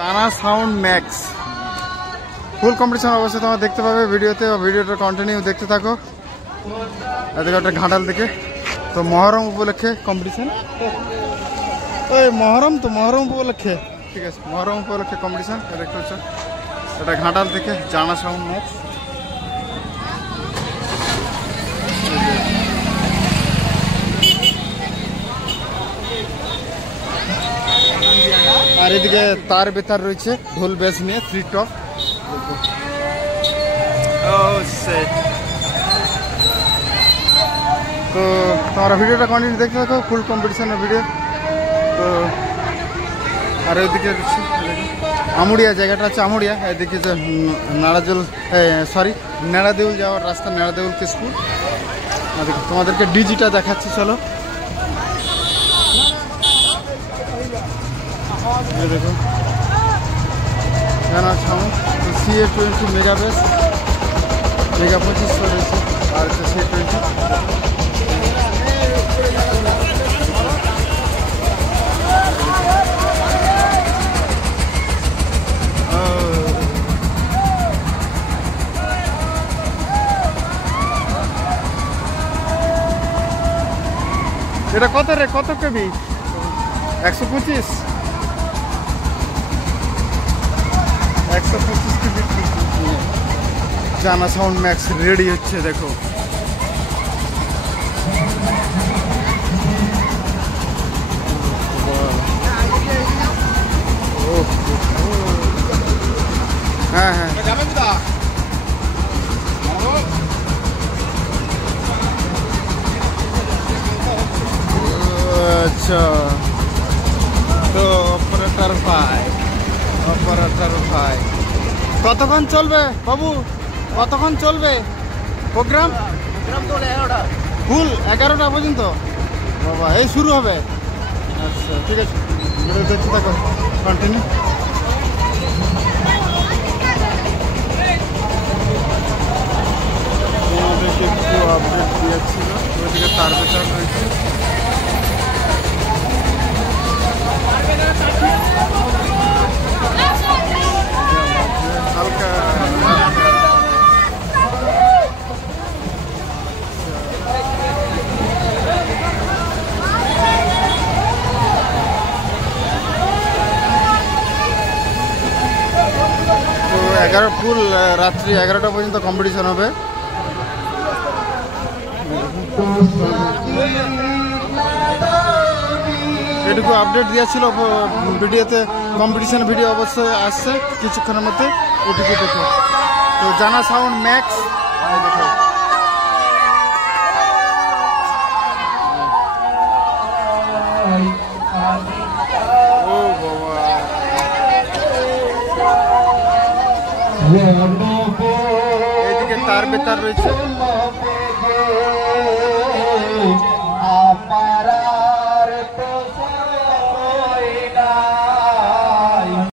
জানা sound max ফুল competition অবশ্যই তোমরা দেখতে পাবে ভিডিওতে, ভিডিওটা কন্টিনিউ দেখতে থাকো। এদিকে একটা ঘাটাল থেকে তো মহরম উপলক্ষে কম্পিটিশন, ওই মহরম তো মহরম উপলক্ষে, ঠিক আছে মহরম উপলক্ষে কম্পিটিশন দেখতে পাচ্ছ। এটা ঘাটাল থেকে জানা সাউন্ড ম্যাক্স। আর এদিকে তার বেতার রয়েছে ঢোল বেস নিয়ে 3 টপ। তো তোমরা ভিডিওটা কন্টিনিউ দেখতে থাকো, ফুল কম্পিটিশনের ভিডিও। তো আর ওইদিকে আমুড়িয়া জায়গাটা আছে, আমুড়িয়া এদিকে যে নাড়াজল সরি নেড়াদেউল যাওয়ার রাস্তা, নেড়াদেউল কেশপুর। তোমাদেরকে ডিজিটা দেখাচ্ছি, চলো দেখো জানা সাউন্ড CA20 মেগাবেস মেগা 2500 রয়েছে। আর হচ্ছে CA20 এটা কত রে, কত কেবি? 125 কেবি জানা সাউন্ড ম্যাক্স রেডি হচ্ছে দেখো। হ্যাঁ হ্যাঁ আচ্ছা, তো অপারেটর ভাই কতক্ষণ চলবে বাবু, কতক্ষণ চলবে প্রোগ্রাম? ফুল 11টা পর্যন্ত বাবা, এই শুরু হবে। আচ্ছা ঠিক আছে, দেখতে থাকো কন্টিনিউ। আমাদেরকে একটু আপডেট দিয়েছিল, ওইদিকে তার বেচার রয়েছে। হালকা তো 11 ফুল রাত্রি 11টা পর্যন্ত কম্পিটিশন হবে। এটুকু আপডেট দিয়েছিল ভিডিওতে, কম্পিটিশন ভিডিও অবশ্যই আসছে কিছুক্ষণের মধ্যে, ওটুকু দেখো। তো জানা সাউন্ড ম্যাক্স দেখো। ও বাবা, এইদিকে তার বেতার রয়েছে।